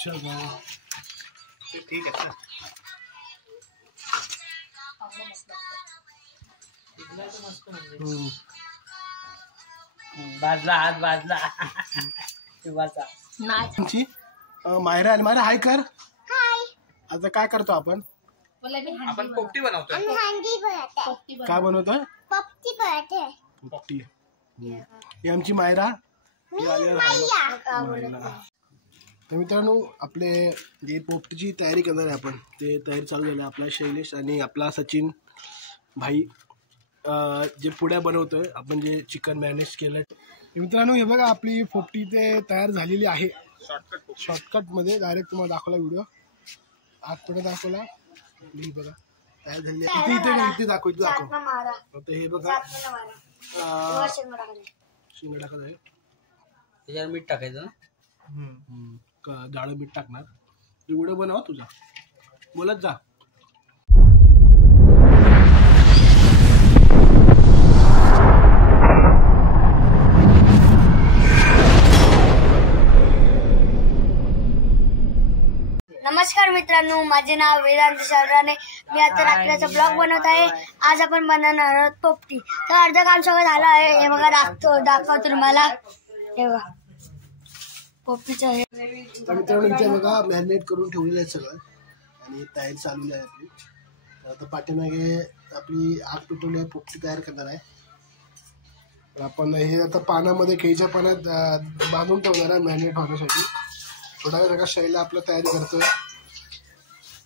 अच्छा ते ठीक आहे ना. बाजला हात बाजला तुमची मायरा आणि मायरा हाय कर. आता काय करतो आपण पोपटी बनवतोय. काय बनवतोय पोपटी. ही आमची मायरा. तर मित्रांनो आपले जे पोपटीची तयारी करणार आहे आपण ते तयारी चालू झाली. आपला शैलेश आणि आपला सचिन भाई जे पुड्या बनवतोय आपण जे चिकन मॅरिनेट केलं. मित्रांनो हे बघा आपली पोपटी ते तयार झालेली आहे. शॉर्टकट मध्ये डायरेक्ट तुम्हाला दाखवला व्हिडिओ आत पुढे दाखवला. ही बघा तयार झालेली आहे. इथे दाखव आता हे बघा शिंग टाकत आहे. त्याच्यावर मीठ टाकायचं ना. जाळं मीठ टाकणार. व्हिडिओ बनवा तुझा बोलत जा. नमस्कार मित्रांनो, माझे नाव वेदांत शर्राने. मी आता रात्रीचा ब्लॉग बनवत आहे. आज आपण बनवणार आहोत पोपटी. तर अर्ध काम सगळं झालं आहे. हे बघा दाखवतो तुम्हाला. हे बघा पोपटीचं आहे. तर मित्रांनो इथे बघा मॅरिनेट करून ठेवलेलं आहे सगळं आणि तयारी चालू आहे आपली. आता पाठीमागे आपली आग पेटवली आहे. पोपटी तयार करणार आहे. तर आपण हे आता पानामध्ये केळीच्या पाण्यात बांधून ठेवणार आहे मॅरिनेट होण्यासाठी. थोडा वेळ सगळा शैला आपलं तयारी करतोय.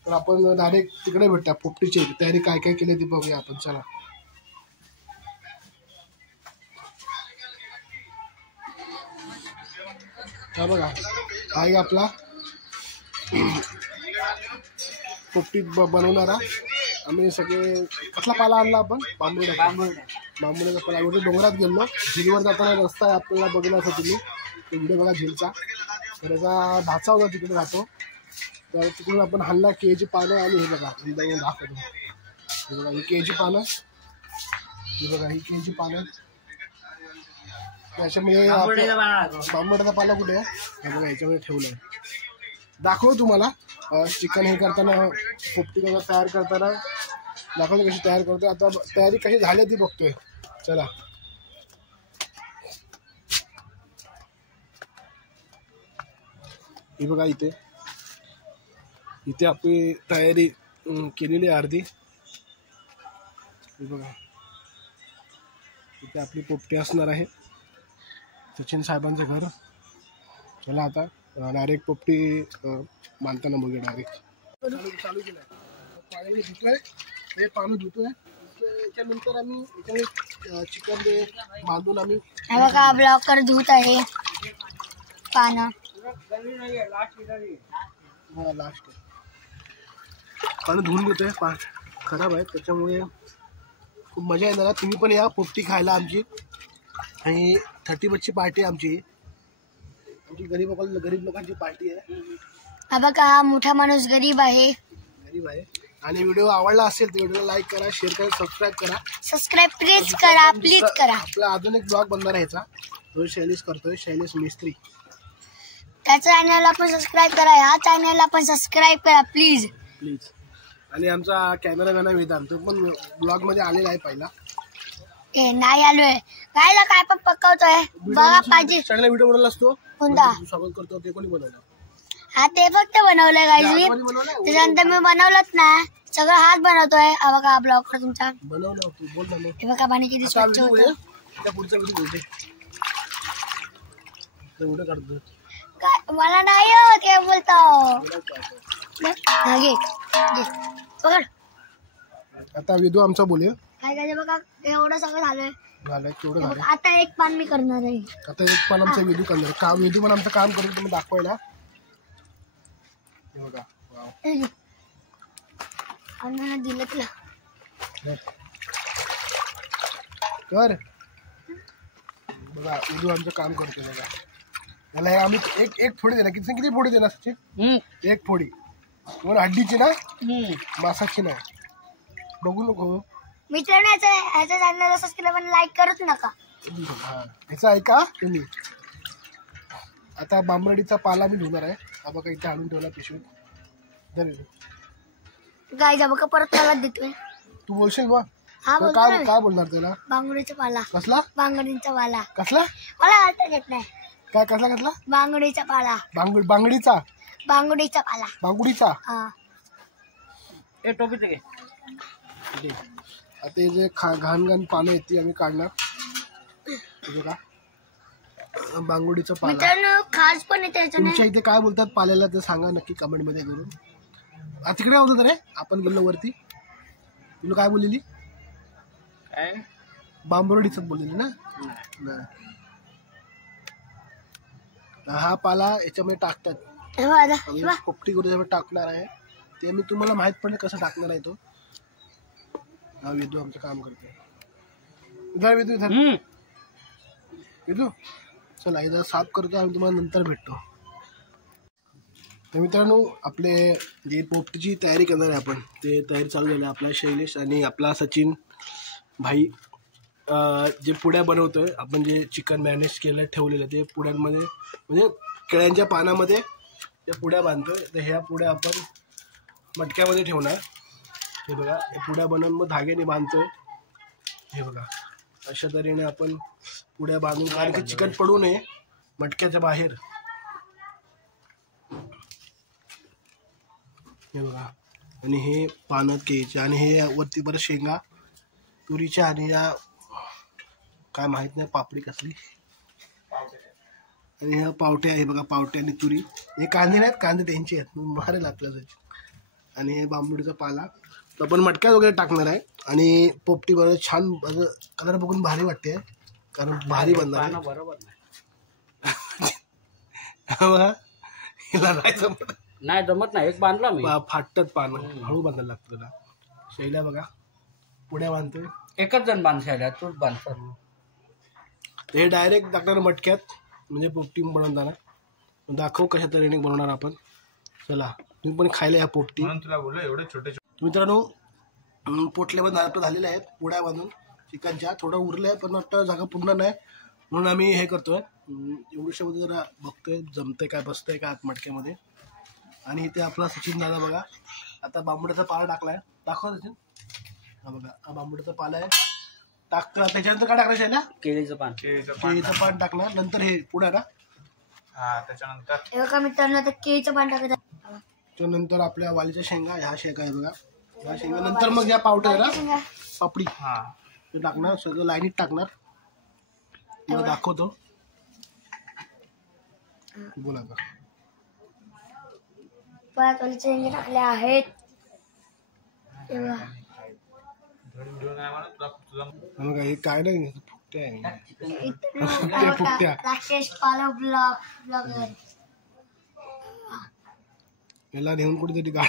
तर आपण डायरेक्ट तिकडे भेटूया. पोपटीची तयारी काय काय केली ती बघूया आपण. चला हा बघा आहे आपला पोपटी बनवणारा. आम्ही सगळे कसला पाला आणला आपण बांबुड्याचा पाला. डोंगरात गेलो. झीलवर जाताना रस्ता आहे आपल्याला बघला असं तुम्ही तो व्हिडिओ बघा झीलचा. तर त्याचा भाचा होता तिकडे राहतो. तर तिकडून आपण हल्ला केळीची पानं आणि हे बघा दाखवतो. हे बघा ही केळीची पानं. ही बघा ही केळीची पानं. त्याच्यामुळे बांबड्याचा पाला कुठे आहे हे बघा ह्याच्यामध्ये ठेवलं आहे. दाखवू तुम्हाला चिकन हे करताना पोपटी तयार करताना दाखवतो कशी तयार करतो. आता तयारी कशी झाली ती बघतोय. चला ही बघा इथे आपली तयारी केलेली आहे अर्धी. ही बघा इथे आपली पोपटी असणार आहे. सचिन साहेबांचं घर. चला आता डायरेक्ट पोपटी बांधताना बघूया. डायरेक्ट चालू केलं पाणी धुतोय. हे पाणी धुतोय. त्याच्यानंतर आम्ही याच्यामध्ये चिकन ते बांधून आम्ही बघा ब्लॉकर धुत आहे पानं. लास्ट पानं धुवून घेतोय. खराब आहे त्याच्यामुळे खूप मजा येणार. तुम्ही पण या पोपटी खायला आमची. आणि 30 पार्टी आमची गरीब लोकांची पार्टी आहे. हा बघा मोठा माणूस गरीब आहे. आणि व्हिडिओ आवडला असेल तर व्हिडिओला लाईक करा, शेअर करा, सबस्क्राईब प्लीज करा. आपला आधुनिक ब्लॉग बनणार आहे ह्याचा. तो शैलेश करतोय, शैलेश मिस्त्री. त्याच्या चॅनलला पण सबस्क्राईब करा. ह्या चॅनलला पण सबस्क्राईब करा प्लीज. आणि आमचा कॅमेरामॅन आहे वेदांत. तो पण ब्लॉग मध्ये आलेला आहे पहिला. नाही आलोय काय पण पकवतोय बघा पाहिजे. चांगला व्हिडिओ बनवला असतो. कोणता स्वागत करतो ते कोणी बनवलं? हा ते फक्त बनवलंय गाईज मी. त्याच्यानंतर मी बनवलंच ना सगळं हात बनवतोय. हा बघा ब्लॉग तुमचा बनवलं तू बोल ना. हे बघा पाणी किती स्वच्छ होतं. त्या पुढचा व्हिडिओ बोलते व्हिडिओ काढतो. मला नाही हो ते बोलतो. पकड आता विदू आमचा बोलूया. काय काय बघा एवढं सगळं झालंय. तेवढं झालं. आता एक पान मी करणार आहे. आता एक पान आमचा विदू करणार. काम विदू पण आमचं काम करून तुम्ही दाखवायला. हे बघा दिलं तुला कर. बघा विदू आमचं काम करतो. बघा त्याला आम्ही एक फोडी देणार. किती फोडी देणार सचिन? एक फोडी. तुम्हाला हड्डीची ना मासाची नाही. बघू नको मित्रांनो. ह्याच्या चॅनलला सबस्क्राईब आणि लाईक करूच नका. ह्याचं ऐका तुम्ही. आता बांबरडीचा पाला मी धुणार आहे. हा बघा इथे आणून ठेवला पिशवीत. धर इथे. गाय जा बघा परत मला देतोय. तू बोलशील बा हा तर बोलतो काय ना. काय बोलणार त्याला? बांगडीचा पाला. कसला बांगडीचा पाला. कसला मला अर्थ येत नाही. काय कसला कसला? बांगडीचा पाला. बांगडीचा बांगडीचा पाला. बांगुडीचा. हा ए टोपी घे. ठीक आहे. आता हे जे घाण घाण पानं आहेत ती आम्ही काढणार. हे बघा बांगुडीचा पाला. मित्रांनो खास पण येते याच्याने. तुमच्या इथे काय बोलतात पाल्याला ते सांगा नक्की कमेंट मध्ये करून. तिकडे होतं रे आपण गेलो वरती. तुला काय बोललेली? काय बांबरोडीच बोललेली ना. नाही. हा पाला याच्यामध्ये टाकतात. हे बघा आता, हे आम्ही बघा. पोपटी करून त्याच्यामध्ये टाकणार आहे. ते मी तुम्हाला माहित पडलं कसं टाकणार आहे तो. हा वेदू आमचं काम करतोय. इधर वेदू इधर. वेदू चला इथं साफ करतो आम्ही तुम्हाला नंतर भेटतो. तर मित्रांनो आपले जे पोपटीची तयारी करणार आहे आपण ते तयारी चालू झाली. आपला शैलेश आणि आपला सचिन भाई जे पुड्या बनवतोय आपण जे चिकन मॅरिनेट केलं ठेवलेलं ते पुड्यांमध्ये म्हणजे केळ्यांच्या पानामध्ये त्या पुड्या बांधतोय. तर ह्या पुड्या आपण मटक्यामध्ये ठेवणार. हे बघा हे पुड्या बनवून मग धाग्याने बांधतोय. हे बघा अशा तऱ्हेने आपण पुड्या बांधून कारण की चिकन पडू नये मटक्याच्या बाहेर. हे बघा आणि हे पानं केळीचे आणि हे वरती बरं शेंगा तुरीच्या आणि या काय माहित नाही पापडी कसली आणि ह्या पावट्या. हे बघा पावट्या आणि तुरी. हे कांदे नाहीत कांदे त्यांचे आहेत मारेल आपल्याला. आणि हे बांबुडीचा पाला तर आपण मटक्यात वगैरे टाकणार आहे. आणि पोपटी बरोबर छान कलर बघून भारी वाटते कारण भारी बनणार आहे. बरोबर हिला नाही जमत. नाही जमत नाही. एक बांधला मी. फाटतात पानं हळू बांधायला लागतं त्याला. शैल्या बघा पुढ्या बांधतोय. एकच जण बांधशायला तूच बांधतो. हे डायरेक्ट टाकणार मटक्यात म्हणजे पोपटी बनवताना. दाखव कशा तऱ्हेने बनवणार आपण. चला तुम्ही पण खायला या पोपटी. तुला बोललो एवढे छोटे मित्रांनो पोटले पण झालेले आहेत पुड्या बांधून चिकनच्या. थोडं उरलं आहे पण वाटतं जागा पूर्ण नाही म्हणून आम्ही हे करतोय. एवढ्यामध्ये जरा बघतोय जमतंय काय बसतंय का आत मटक्यामध्ये. आणि इथे आपला सचिन दादा बघा आता बांबुड्याचा पाला टाकलाय. दाखव सचिन. हा बघा हा बांबुड्याचा पाला आहे. टाकतो त्याच्यानंतर काय टाकणार ना केळीचं पान. केळीचं पान टाकणार. नंतर हे पुढा ना त्याच्यानंतर हे बघा मित्रांनो आता केळीचं पान टाकायचं. त्यानंतर आपल्या वालीच्या शेंगा ह्या शेंगा आहे बघा. ह्या शेंगा नंतर मग या पावट्या आहे ना पापडी ते टाकणार. सगळं लाईनीत टाकणार. तुला दाखवतो. बोला का परत वालीचे शेंगे टाकले आहेत. हे बघा. बघा हे काय नाही फुकट्या आहे. मित्रांनो, फुकट्या. राकेश पालो ब्लॉगर. याला नेऊन कुठेतरी गाड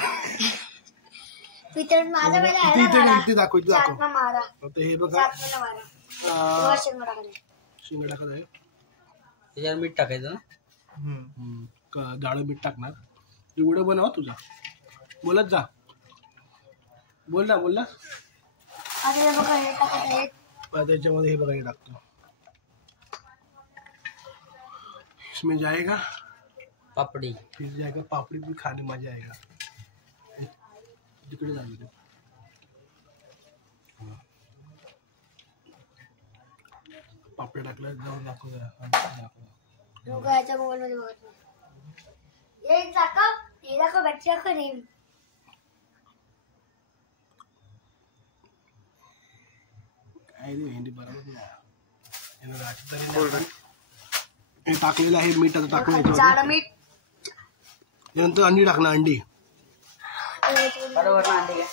मित्रांनो माझा वेळेला आहे इथे ना इथे दाखव इथे दाखव. सातवा मारा. आता हे बघा सातवा मारा. तेव्हा शेंगा टाकले. शेंगा टाकत आहे. त्याच्यावर मीठ टाकायचं ना. डाळ मीठ टाकणार. व्हिडिओ बनव तुझा. बोलत जा. बोल ना बोल ना. आता हे बघा हे टाकत आहेत. त्याच्यामध्ये हे बघा हे टाकतो. इसमें जाएगा पापडी. फिर जाएगा पापड़ी भी खाने मजा आएगा. तिकडे जाईल पापड्या टाकल्या जाऊन दाखव जरा. लोक याच्या मोबाईल मध्ये बघत नाही. एक दाखव हे दाखव बॅटरी दाखव नेहमी. काय रे भेंडी बरोबर नाही. हे टाकलेलं आहे मीठ आता टाकून याच्यामध्ये. जाडं मीठ. त्यानंतर अंडी टाकणार. अंडी बरोबर ना अंडे घ्या.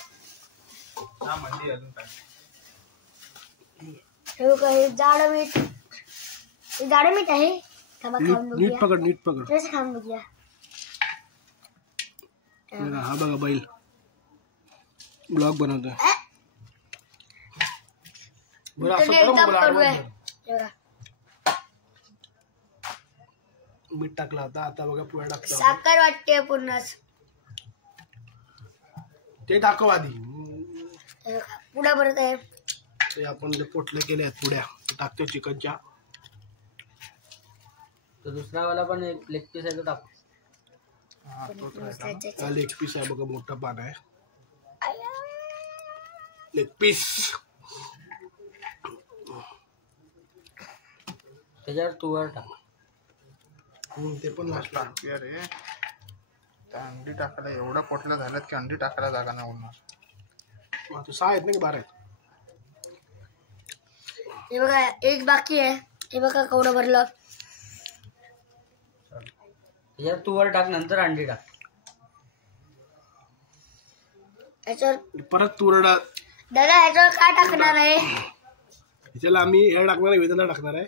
हे बघा हे जाडं मीठ. हे जाडं मीठ आहे. थांबा खाऊन नीट बघूया. पकड नीट पकड. कसं खाऊन बघूया. हा बघा बैल ब्लॉग बनवतोय. बरं असं करू एकदम मला कडू आहे. आवडलं. हे बघा. मीठ टाकलं आता बघा पुढे टाकतो. साखर वाटते पूर्णच. ते दाखव आधी. हे बघा, पुढं परत आहे. ते आपण जे पोटले केले आहेत पुड्या ते टाकतो चिकनच्या. तो दुसरा वाला पण एक लेग पीस आहे तो टाक. हा लेग पीस आहे बघा, मोठा पान आहे लेग पीस. त्याच्यावर तुवर टाक. ते पण लास्ट टाकूया रे. त्या अंडी टाकायला एवढा पोटल्या झाल्यात की अंडी टाकायला जागा नाही उरणार. 6 आहेत ना की 12 आहेत? हे बघा एक बाकी आहे. हे बघा केवढं भरलं. त्याच्यावर तुवर टाक, नंतर अंडी टाक. याच्यावर परत तुरडा. दादा याच्यावर काय टाकणार आहे? ह्याच्याला आम्ही हे टाकणार आहे, वेदना टाकणार आहे.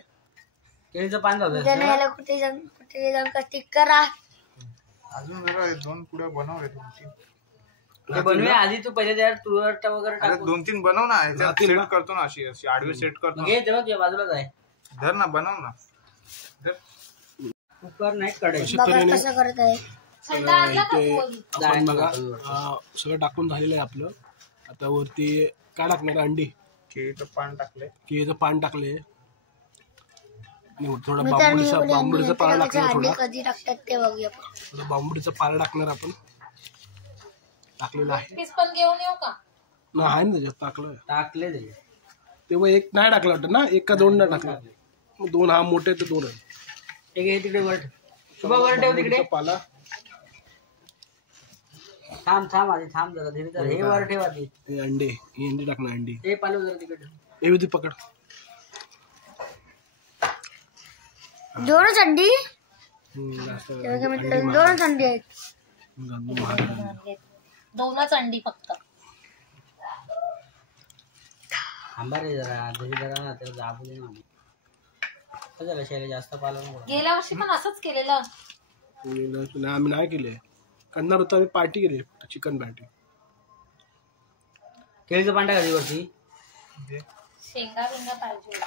केळीचं पान त्याने लावलं. याला कुठे जाऊन का स्टिक करा. अजून जरा 2 पुड्या बनव. 2-3 बनवूया आधी. तू पहिले त्यावर तुवर वगैरे टाक. 2-3 बनव ना. ह्याच्यात सेट करतो ना, अशी अशी आडवी सेट करतो. घे तेव्हा बाजूलाच आहे. धर ना, बनव ना. कुकर नाही कढई. बघा कसं करत आहे. आपण बघा सगळं टाकून झालेलं आहे आपलं. आता वरती काय टाकणार? अंडी. केळीचं पान टाकले. केळीचं पान टाकले आणि थोडं बांबुडीचं पाला टाकणार. थोडा कधी टाकतात ते बघूया. थोडं बांबुडीचं पाला टाकणार आपण. टाकलेलं आहे. पण घेऊन येऊ का? ना आहे ना त्याच्यात टाकले तेव्हा एक नाही टाकलं वाटतं ना, 1 का 2 नाही टाकलं. 2 हा मोठे तर 2 आहे. तिकडे वर ठेव. तिकडे पाला थांब आधी. थांब जरा धीरे जरा. हे वर ठेव आधी. हे अंडे, ही अंडी टाकणार. अंडी हे पालव जरा तिकडे. हे विधी पकड. 2 अंडी. जास्त 2 अंडी आहेत. 2च अंडी फक्त. थांबा रे जरा धीरे जरा ना, त्याला दाबू दे ना. झालं शैली जास्त पालव नको. गेल्या वर्षी पण असंच केलेलं. आम्ही नाही केले. करणार होतो आम्ही, पार्टी केली, चिकन पार्टी. केळीचं पान टाका वरती. शेंगा बिंगा पाहिजे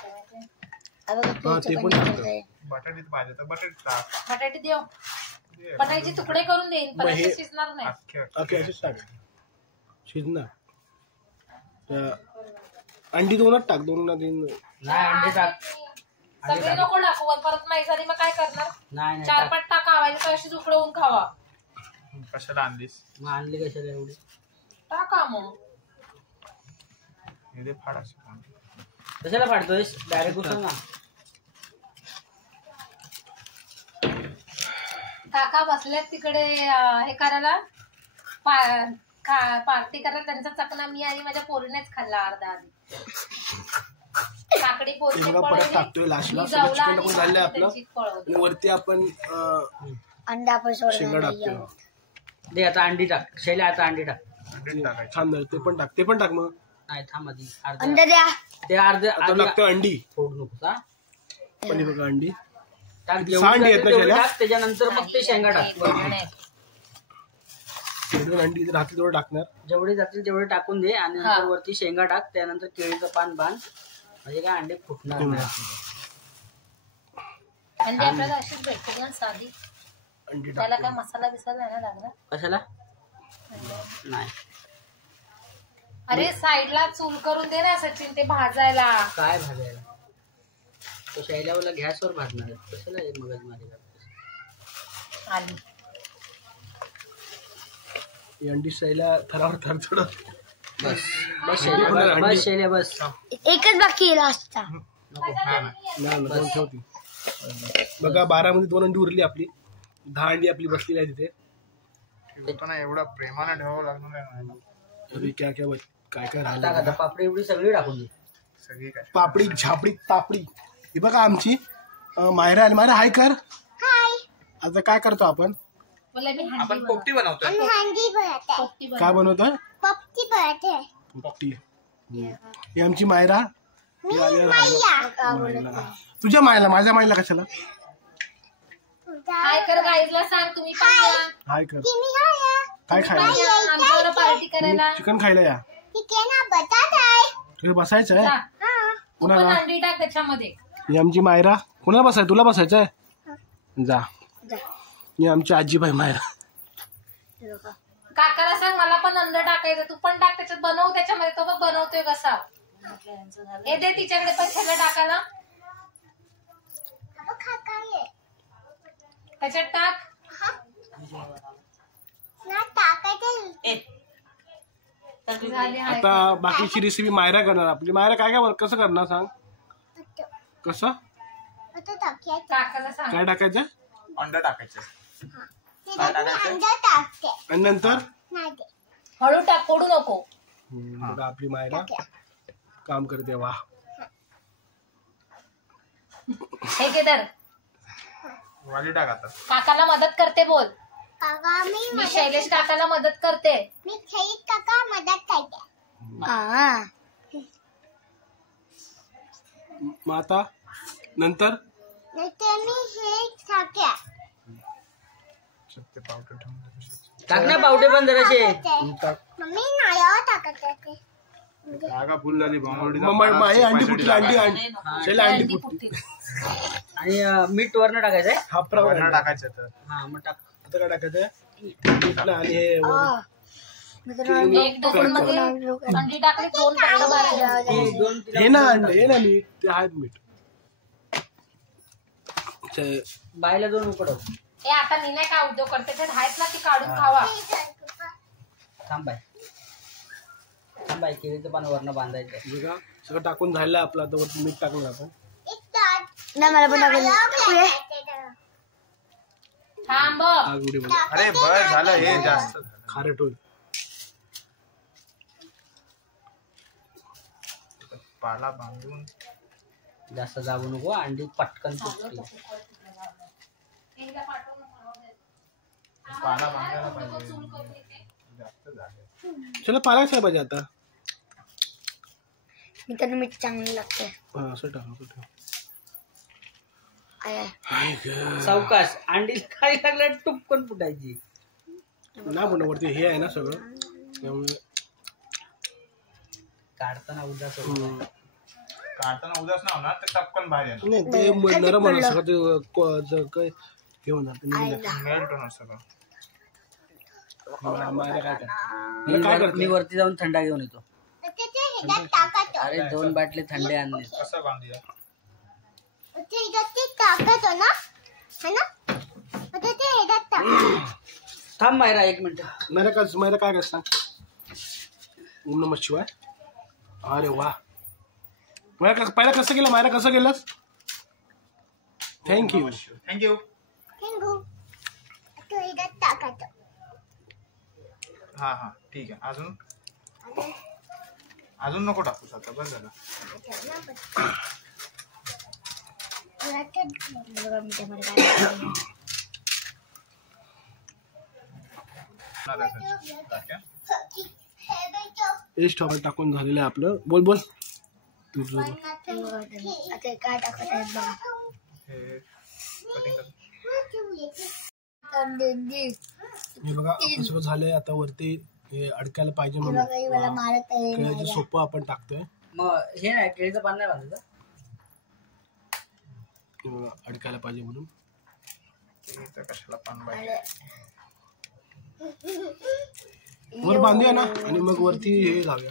होते. ते पण टाकतं. बटाटे पाहिजे तर बटाटे टाक. बटाटे देऊ. बटाट्याचे तुकडे करून देईन, पण हे- शिजणार नाही. ओके असेच टाक. शिजणार. अंडी 2च टाक. 2 ना 3. नाही अंडी टाक. सगळे नको टाकू. परत नाही झाली मग काय करणार? नाही 4-5 टाका. आवायला तर अशीच उकडवून खावा. कशाला आणलीस? मग आणली कशाला एवढी? टाका मग. कशाला फाडतोयस? डायरेक्ट उचल ना. काका बसल्यात तिकडे हे करायला, पार्टी करायला. त्यांचा चकना मी आणि माझ्या पोरीनेच खाल्ला अर्धा आधी. काकडी पोरी परत टाकतोय लास्टला. चिकन पण झालं आपलं. आणि वरती आपण अंडा आपण शेंगा टाकतोय. दे आता अंडी टाक. शैली आता अंडी टाक. छान झालं. ते पण टाक मग. नाही थांब आधी. अंडा द्या. ते अर्धे आता टाकतोय अंडी. फोडू नको का? पण बघा अंडी टाक. 6 अंडी आहेत ना जेवढी शैल्या? टाक, त्याच्यानंतर मग ते शेंगा टाक. अंडी राहते तेवढं टाकणार. जेवढे जातील तेवढे टाकून दे आणि नंतर वरती शेंगा टाक. त्यानंतर केळीचं पान बांध. म्हणजे काय अंडे फुटणार नाही. अंडी आपल्याला अशीच भेटते ना साधी. अंडी त्याला टाक. काय मसाला बिसाला नाही ना लागणार. कशाला? नाही. अरे साईडला चूल करून दे ना सचिन, ते भाजायला. काय भाजायला? तो शैल्यावरला गॅसवर भाजणार आहे. कशाला मगज मारी करतेस? आली ही अंडी शैल्या थरावर थरथड. बस बस शैल्या, बस शैल्या, बस. एकच बाकी आहे लास्टचा. नको. नाही ठेवती. बघा 12 मध्ये 2 अंडी उरली आपली. 10 अंडी आपली बसलेली आहे तिथे. एवढा प्रेमाने ठेवावं लागणार. अभी काय टाक आता. राहिलं? पापडी एवढी सगळी टाकून दे. सगळी काय? पापडी, झापडी, पापडी. हे बघा आमची मायरा आली. मायरा हाय कर. आता काय करतो आपण? आपण पोपटी बनवतोय. काय बनवतोय? पोपटी. ही आमची मायरा. तुझ्या मायला, माझ्या मायला कशाला? हाय कर गाईजला सांग. तुम्ही पण हाय कर. काय खायला? आमच्यावर पार्टी करायला. चिकन खायला या. तुला बसायचं आहे? तू पण अंडी टाक त्याच्यामध्ये. ही आमची मायरा. कुणाला बसायचं? तुला बसायचं आहे? जा. ही आमची आजीबाई मायरा. काकाला सांग मला पण अंड टाकायचं. तू पण टाक त्याच्यात. बनव त्याच्यामध्ये. तो बघ बनवतोय कसा. हे दे तिच्याकडे पण सगळं टाकायला. त्याच्यात टाक. आता बाकीची रेसिपी मायरा करणार आपली. मायरा काय काय कसं करणार सांग. कसं काय टाकायचं. अंडा टाकायचं आणि नंतर हळू टाक, पडू नको. बघा आपली मायरा काम करते. वा हे केदार वाली टाक आता. काकाला मदत करते बोल. काका मी शैलेश काकाला मदत करते. मी शैलेश काका मदत करते. मग आता नंतर मी हे टाक्या टाक ना पावटे पण जराशे. मम्मी नाही टाकत आहे. जागा फुल झाली. अंडी फुटली. अंडी फुटली. आणि मीठ वरनं टाकायचंय. हा प्रकार टाकायचं तर. हा मग टाक. आता काय टाकायचंय. आणि हे हे ना अंडे हे ना मीठ ते आहेत मीठ. बायला 2 उकडव. हे आता मी नाही का उद्योग करते ते आहेत ना ती काढून खावा. थांब बाय केळीचं पान वरनं बांधायचं. बघा सगळं टाकून झालं आपलं. आता वरती मीठ टाकलं आपण. नाही मला पण थांब. अरे बस झालं. हे जास्त खारट होईल. पाला बांधून जास्त दाबू नको. अंडी पटकन फुटते. पाला बांधायला पाहिजे. जास्त झाले. चला पालायचं पाहिजे आता. मी तर मीठ चांगलं लागतंय. हा असं टाक. सावकाश. अंडी काय लागलं टुपकन फुटायची ना. पण वरती हे आहे ना सगळं त्यामुळे काढताना उदास ना होणार. ते टपकन बाहेर येणार. नाही ते नरम होणार सगळं. काय हे होणार मेल्ट होणार सगळं. काय करते. मी वरती जाऊन थंडा घेऊन येतो. अरे 2 बाटले थंडे आणले. कसं बांधूया. थांब मायरा 1 मिनिट. मायरा काय कर सांग. ओम नमः शिवाय. अरे वा. पहिला कसं केलं मायरा. कसं केलंस. थँक्यू. हा हा ठीक आहे. अजून नको टाकूस आता. बस झालं. टाकून झालेलं आहे आपलं. बोल तुझं. आता काय टाकत आहेत बघा. हे बघा आपलं सगळं झालंय. आता वरती हे अडकायला पाहिजे म्हणून केळीचं सोपं आपण टाकतोय. मग हे नाही केळीचं पान नाही बांधायचं. अडकायला पाहिजे म्हणून. कशाला पान पाहिजे. वर बांधूया ना. आणि मग वरती हे लावूया.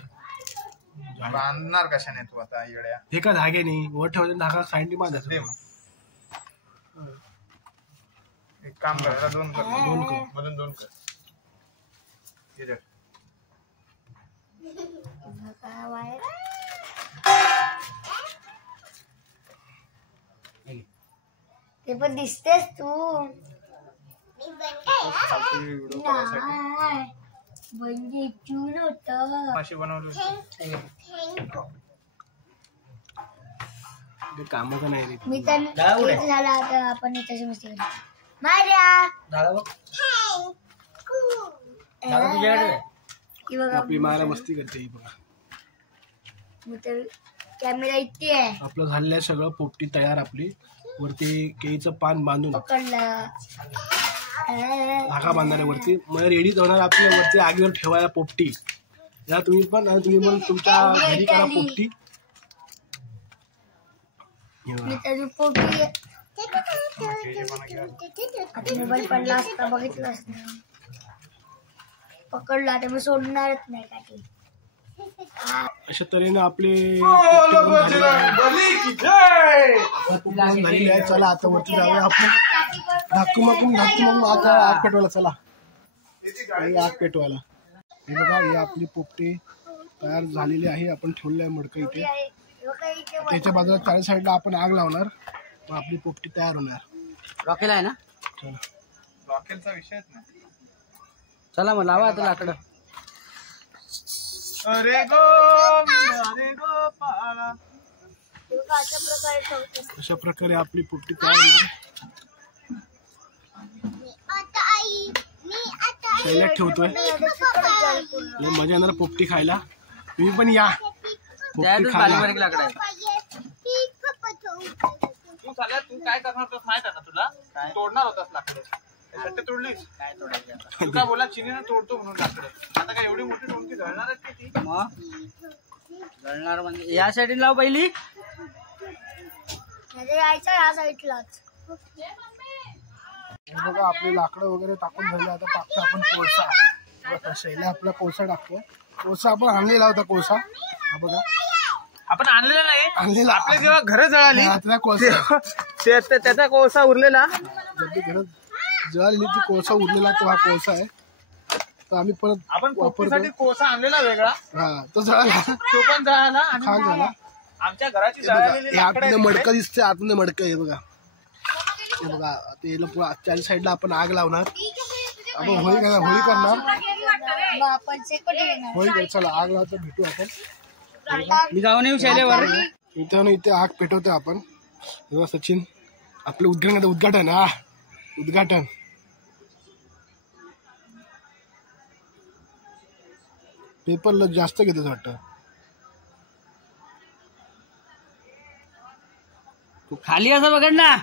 बांधणार कशाने तू आता येड्या. हे का धाग्याने वर ठेवायचं. धागा साईडने बांधायचं. एक काम करायला 2 कर. 2 कर. ते पण दिसतेस तू. म्हणजे चून होत. अशी बनवली. काम का नाही. मी तर झाला. आता आपण त्याची मस्ती करू. मार्या आपली मायरा मस्ती करते. ही बघा. मी तर कॅमेरा इथे आहे. आपलं झालेलं सगळं. पोपटी तयार आपली. वरती केळीचं पान बांधून पकडला. धागा बांधणार आहे वरती. मग रेडी होणार आपल्या वरती आगीवर ठेवायला पोपटी. या तुम्ही पण तुमच्या घरी करा पोपटी. मोबाईल पडला असता बघितलं असतं. पकडला तर मी सोडणारच नाही काठी. अशा तऱ्हेने आपले झालेली आहे. चला आता वरती जाऊया आपण. धाकू मग आता आग पेटवायला. चला आग पेटवायला. हे बघा ही आपली पोपटी तयार झालेली आहे. आपण ठेवलेलं आहे मडकं इथे. त्याच्या बाजूला चारी साईडला आपण आग लावणार, मग आपली पोपटी तयार होणार. रॉकेल आहे ना? चला रॉकेलचा विषयच नाही. चला मग लावा आता लाकडं. अरे गो पाळा. अशा प्रकारे आपली पोपटी तयार होणार. शैल्यात ठेवतोय, लय मजा येणार पोपटी खायला. तुम्ही पण या पोपटी खायला. लाकडं आहे. तू काय करणार होतास माहित आहे ना तुला? तोडणार होतास लाकडं, त्यासाठी तोडलीस. काय तोडायचं? तू काय बोला चिनीनं तोडतो म्हणून लाकडं. आता काय एवढी मोठी टोमकी जळणार आहेत ती? मग जळणार म्हणजे या साईडला लाव पहिली. यायचं या साईडलाच. बघा आपले लाकडं वगैरे टाकून झाले. आता टाकतो आपण कोळसा. शैल्या आपला कोळसा टाकतो. कोळसा आपण आणलेला होता कोळसा. हा बघा आपण आणलेला नाही, आणलेला. आपल्या जेव्हा घरं जळाली त्याचा कोळसा, त्याचा कोळसा उरलेला. जर घरात जळालेली ती कोळसा उरलेला तो हा कोळसा आहे. तर आम्ही परत आपण वापरतो. पोपटीसाठी कोळसा आणलेला वेगळा, हा तो जळाला, तो पण जळाला. आणि खाक झाला. आमच्या घराची हे बघा, जळालेली हे आतलं मडकं दिसतंय, आतलं मडकं हे बघा. हे बघा ते चारी साईडला आपण आग लावणार. आपण होळी करणार. होळी चला आग लावतो. भेटू आपण. मी जाऊन येऊ शैल्यावर. इथे आग पेटवतो आपण. सचिन आपलं उद्घाटन हा उद्घाटन. पेपर जास्त घेतच वाटतं. खाली असं बघ ना.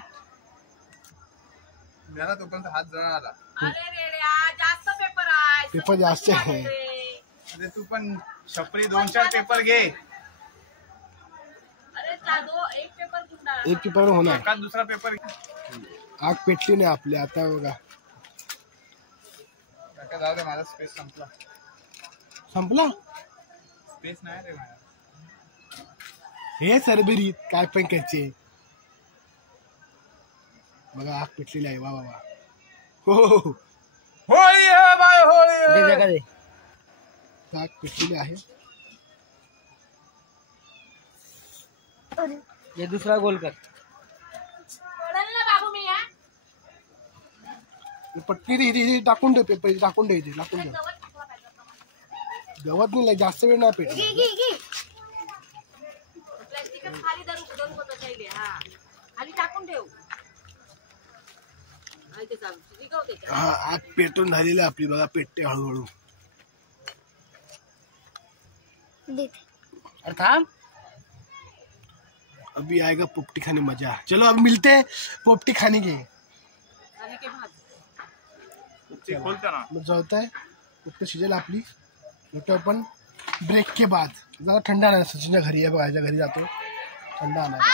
तोपर्यंत हात जळाला. पेपर जास्त आहे. अरे तू पण छपरी 2-4 पेपर घे. एक पेपर होणार. एखाद दुसरा पेपर आग पेटली नाही आपली. आता बघा जाऊ दे, माझा स्पेस संपला. स्पेस नाही रे माझा. हे सरबेरी काय पण करायचे. बघा आग पेटलेली आहे. वा वा वा. हो होळी आहे बाय होळी. आग पेटलेली आहे. हे दुसरा गोल कर. पटकी टाकून ठेव. पेपर टाकून ठेव. टाकून ठेव. गवत नाही जास्त वेळ नाही पेटणार. हा आग पेटून झालेली आपली. बघा पेटते हळूहळू. अरे थांब. अभी आएगा पोपटी खाने मजा. चलो अब मिलते हैं पोपटी खाने के. मग जळत आहे पोपटी शिजेल आपली. आपण ब्रेक के बाद जरा थंड आणायला सचिनच्या घरी आहे. बघा घरी जातो थंड आणायला.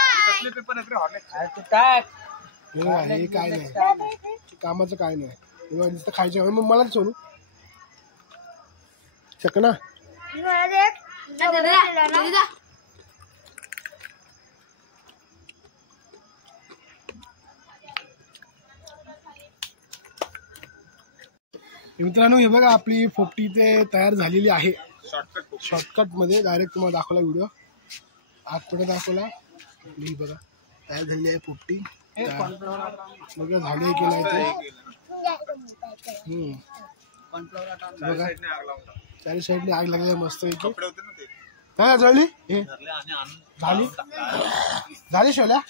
हे काय नाही कामाचं काय नाही. नुसतं खायचं. मग मला सोडू शकना. मित्रांनो हे बघा आपली पोपटी ते तयार झालेली आहे. शॉर्टकट मध्ये डायरेक्ट तुम्हाला दाखवला व्हिडिओ. आग पुढे दाखवला. ही बघा तयार झालेली आहे पोपटी. बघा झाले की नाही ते. बघा चारी साईडने आग लागली मस्त. काय जळली हे झाली झाली शोल्या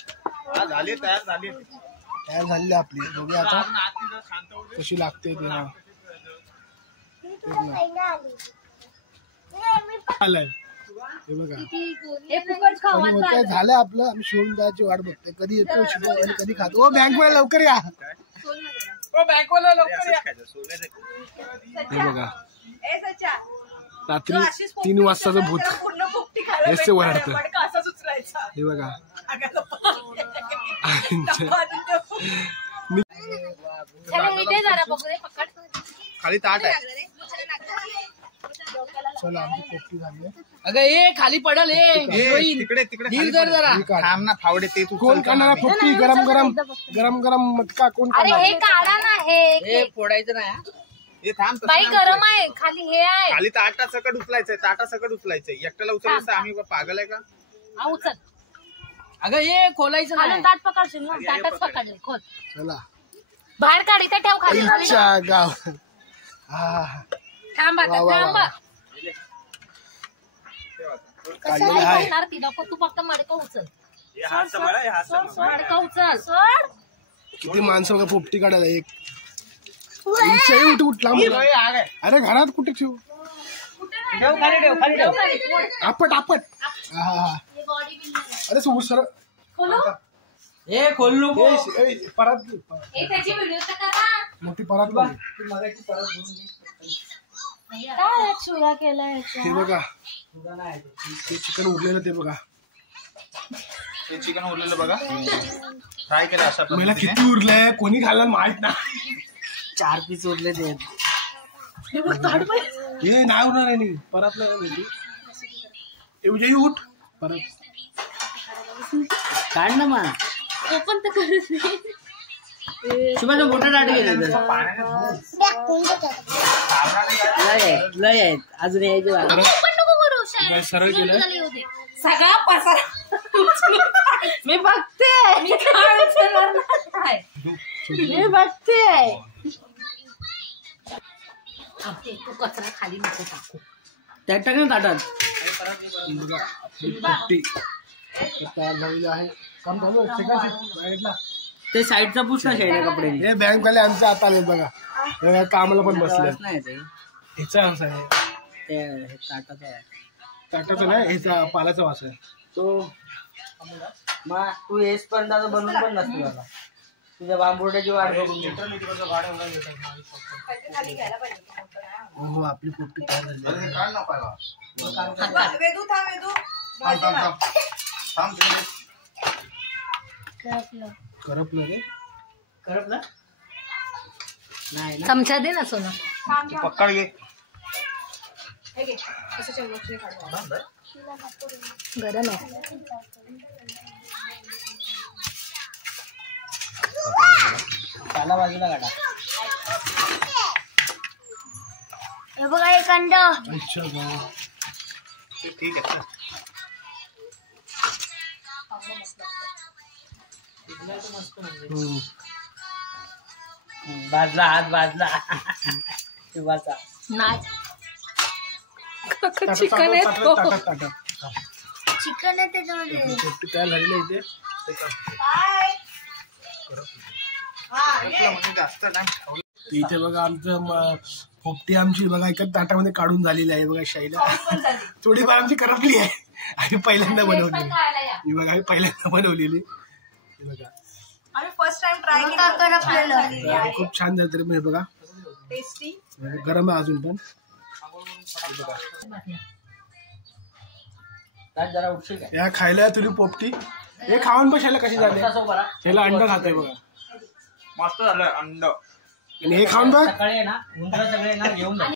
तयार झालेली आपली. बघूया आता कशी लागते ते. आलंय हे बघा झालं आपलं. आम्ही शिवून जायची वाट बघतोय. कधी येतो शिवून आणि कधी खातो. बँकवाला लवकर या. हे बघा रात्री 3 वाजताचं भूत हेच ओरडतं. हे बघा खाली ताट आहे. चला आमची पोपटी झाली. अगं ये खाली पडल. तिकडे जरा थांब ना फावडे. ते तू कोण करणार पोपटी. गरम गरम मटका कोण करणार. हे फोडायचं नाही. हे थांब बाई गरम आहे खाली हे आहे खाली ताटा सकट उचलायचंय एकट्याला उचलायचं आम्ही पागल आहे का हा उचल अगं हे खोलायचं खालून नाही. ताट पकडशील ना ताटच पकडले खोल चला बाहेर काढ इथे ठेव खाली अच्छा गाव हा थांब आता वा, वा, थांब वा. काढलेलं आहे करणार ती नको तू फक्त मडकं उचल मडकं उचल सोड किती माणसं बघा पोपटी काढायला एक इच्छाही उठ लांब अरे घरात कुठे ठेवू आपट हा अरे सर खोलो हे खोल नको. परत हे त्याची व्हिडिओ तर करा मग ती परत लावली. काय चुरा केलाय हे बघा ते चिकन उरलेलं ते बघा ते चिकन उरलेलं बघा फ्राय केलं अशा मला किती उरलंय कोणी खाल्लं माहित नाही 4 पीस उरले ते. हे नाही उरणार आहे नाही परत नाही भेटी उद्याही उठ परत काढ ना मग. ओपन तर करत नाही सुभाष मोठा टाट गेले लय आहेत अजून यायचे बाकी. ओपन नको करू काय सरळ केलं सगळा पसारा मी बघते मी काय उचलणार नाही. मी बघते तू कचरा खाली नको टाकू त्यात टाक ना ताटात. बघा आपली पोपटी तयार झालेली आहे काम चालू आहे सेकंड साईडला ते साईडचा पूस ना शेड्या कपडे हे बँक वाले आमच्या आता आले बघा हे कामाला पण बसले नाही ते ह्याचा वास आहे ताटाचा आहे. ताटाचा नाही ह्याचा पालाचा वास आहे तो मग तू येसपर्यंत आता बनवून पण नसते मला तुझ्या बांबुर्ड्याची वाट बघून हो आपली पोपटी तयार झाली करपलं रे करपला नाही ना. चमचा दे ना सोना पकड घे गरम आहे पाला बाजूला काढा. हे बघा एक अंड अच्छा गाव ठीक आहे भाजला हात भाजला शिवाचा. नाही चिकन आहे तो. चिकन आहे त्याच्यामध्ये पोपटी तयार झालेली आहे इथे जास्त टाइम इथे बघा आमचं पोपटी आमची बघा एका ताटामध्ये काढून झालेली आहे बघा शाईला थोडीफार आमची करपली आहे आणि पहिल्यांदा बनवलेली ही बघा आम्ही पहिल्यांदा बनवलेली हे बघा आम्ही फर्स्ट टाइम ट्राय करपलेलं खूप छान झालं तरी पण हे बघा टेस्टी गरम आहे अजून पण जरा उठशी काय या खायला तुम्ही पोपटी हे खाऊन पण शाला कशी झाली ह्याला अंड खाते बघा मस्त झालं अंड आणि हे खाऊन बघ सकाळी आहे ना उंदरं सगळे ना घेऊन जा.